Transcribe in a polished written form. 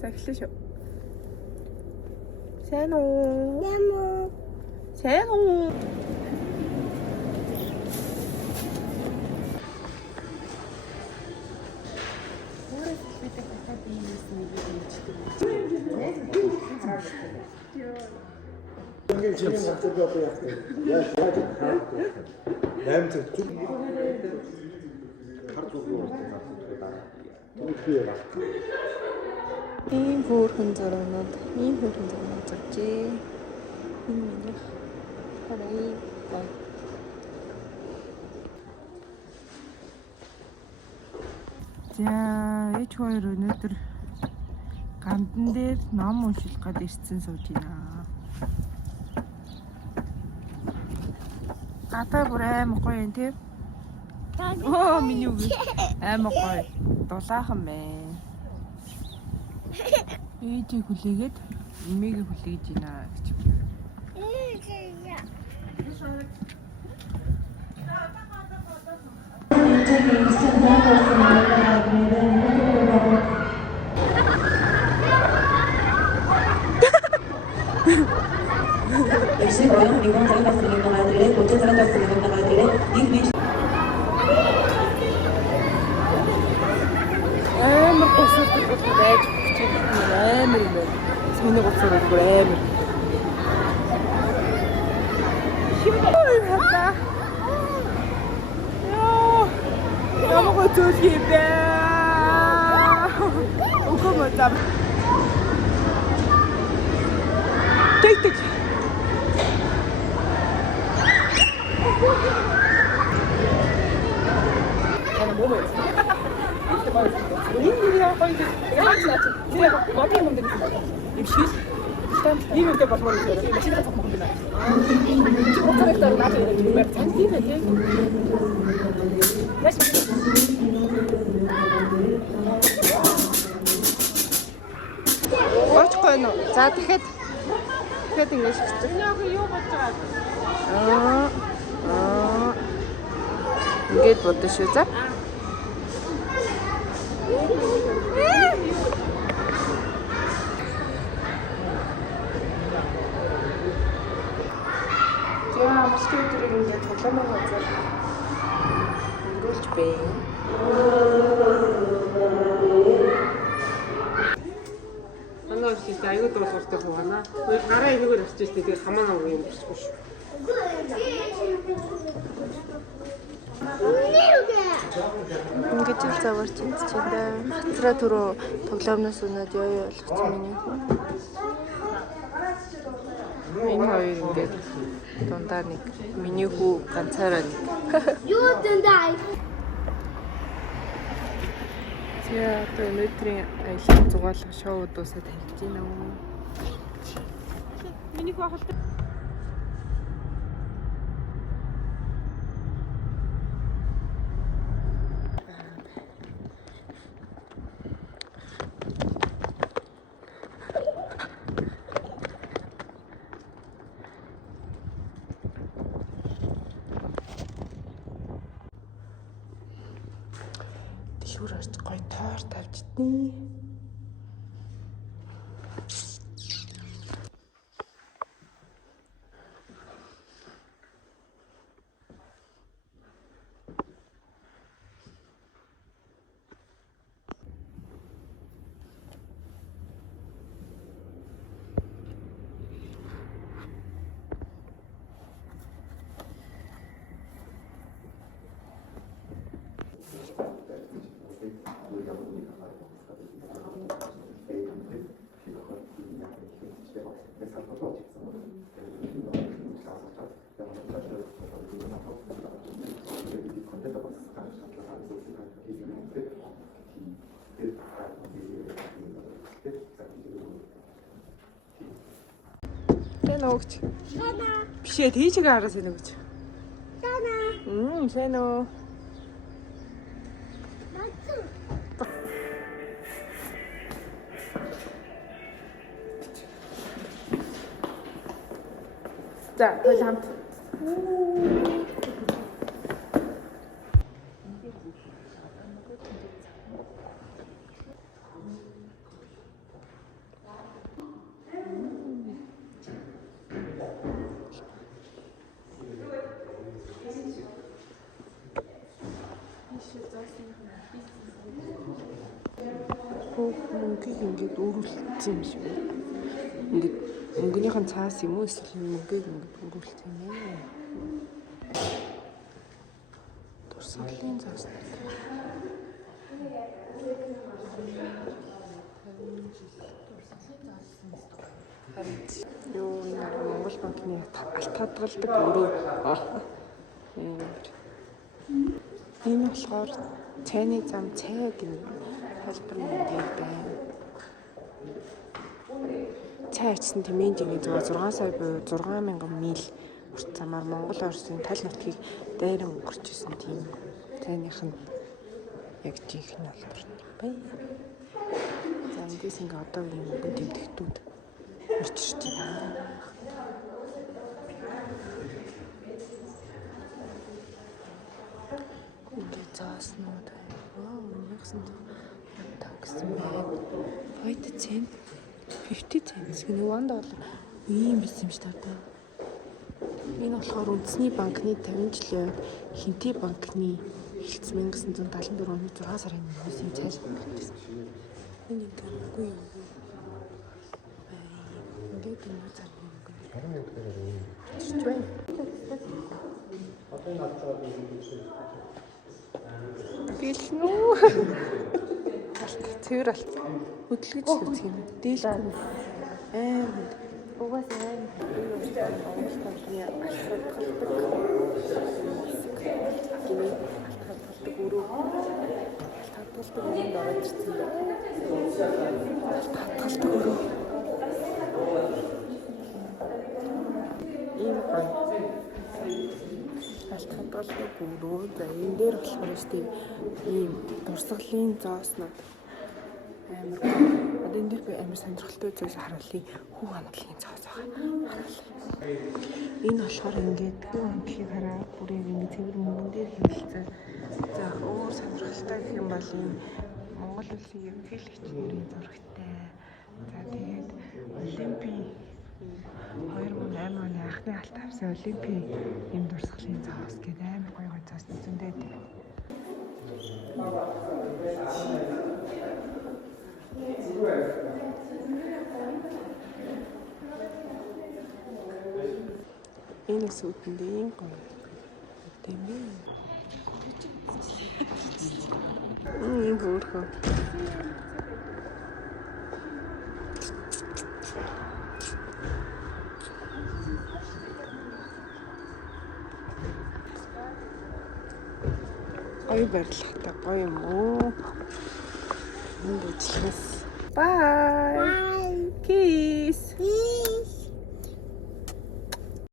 За эхлэв шүү. Сайн уу? Сайн уу? 지금 각도가 약간 야 냄새 쭉 하루도 ийм хөөрхөн зурагнууд заржээ. Энэ миний хараа. За, ээж хоёр өнөөдөр гандан дээр ном унших гээд ирсэн сууж байна. Ата бүр аймаг гоё юм тийм. Оо, миний үг аймаг гоё. Дулаахан байна. Ээжийг хүлээгээд эмээгийг хүлээж байна гэж. Амар госордог байж амар юм байна. Миний гоцорол бүр амар. Ой хата. Яа. Намайг зөөлгий бэ. Окоо модам. Тэг. Яна момент. Миний хойд яаж наач. Тэгээ багийн юм дээр. Ийм шиш. Ийм юм дээр болмоор юм. Машинаа цогмох юм байна. Чи оператор наач юм байна. Тань тийм ээ. Яш. Очгүй нөө. За дахиад ингэж хэлчих. Яг юу болж байгаа. Ингээд бодож шүү за. Яа, скейтерийг ингээд тоглоомоо газар өнгөрүүлж байна. Манай их аюул дуулууртай хуваана. Гараа энийг авчиж тэгээд хамаанаа уу юм болчихгүй шүү. Ингэж л заварч идчихэндээ. Хацраа түрүү тоглоомноос өнөөд ёо болгоцсон миний хүн. Энэ хоёр ингээд дундаа нэг миний хүү ганцаараа нэг. Юу дундаа? За одоо өнөөдрийн аялал зугаалах шоу дуусаад хэлж байна уу? Миний хүү ахалтай. Шүр орч гоё торт авч иднэ. Сайн уу гэж. Сайн аа. Бишээ тийчгээ хараа сайн уу гэж. Сайн аа. Сайн уу. За, хоёул хамт. мөнгийг ингээд өрүүлсэн юм шиг. Ингээд мөнгөнийхэн цаас юм уу эсвэл мөнгийг ингээд өрүүлсэн юм ээ. Дурсгалын цаас. Юу энэ Монгол банкны алт хадгалдаг өрөө. Энэ болохоор цайны зам цай гэх хэлбэр мөнгөний байна. Цай ачсан тэмээнд ингэ 6 сая буюу 6000 миль урт замаар Монгол Орсын тал нутгийг дайран өнгөрчихсэн тийм цайных нь яг жинхэнэ хэлбэр байна. За эндээс ингээ одоогийн мөнгөний тэмдэгтүүд орчирч байна. Ингээ зааснууд нэгсэн такс байна. 50 цент 50 цент гэсэн $1 ийм байсан юм шүү дээ. Энэ болохоор үндэсний банкны 50 жилийн Хинти банкны эхэлсэн 1974 оны 6 сарын 1-ний цааш байсан. Энэ үгүй юу? Ингээд юм цааш мөнгө. Гэлнүү. Цэвэр алт. Хөдөлгөж үзэх юм. Дийлгүй. Угаас Монгол банкны хадгалдаг өрөөнд ороод ирсэн байна. Хадгалдаг өрөө. Энэ банк хадгалдаг өрөө. За энэ дээр болохоор штий ийм дурсгалын зооснууд амар. Одоо энэ дээр би амар сонирхолтой зүйлс харуулъя. Хүү хамтлагийн цаас байгаа. Энэ болохоор ингээд хүү хамтлагийг хараа бүрийг ингээд цэвэр мөнгөн дээр хэмжүүлсэн. За өөр сонирхолтой гэх юм бол энэ Монгол улсын ерөнхийлөгч нэрийн зурагтай. За тэгээд Олимпийн 2008 оны анхны алт авсан Олимпийн юм дурсгалын цаас гэдэг амар гоё гоё цаас зөндөө байдаг. Энэ сүтэнд ийм гоё тийм ээ. Ийм хөөрхөн. Гоё барилгатай гоё юм уу? Энд ажиллахаас. Бай.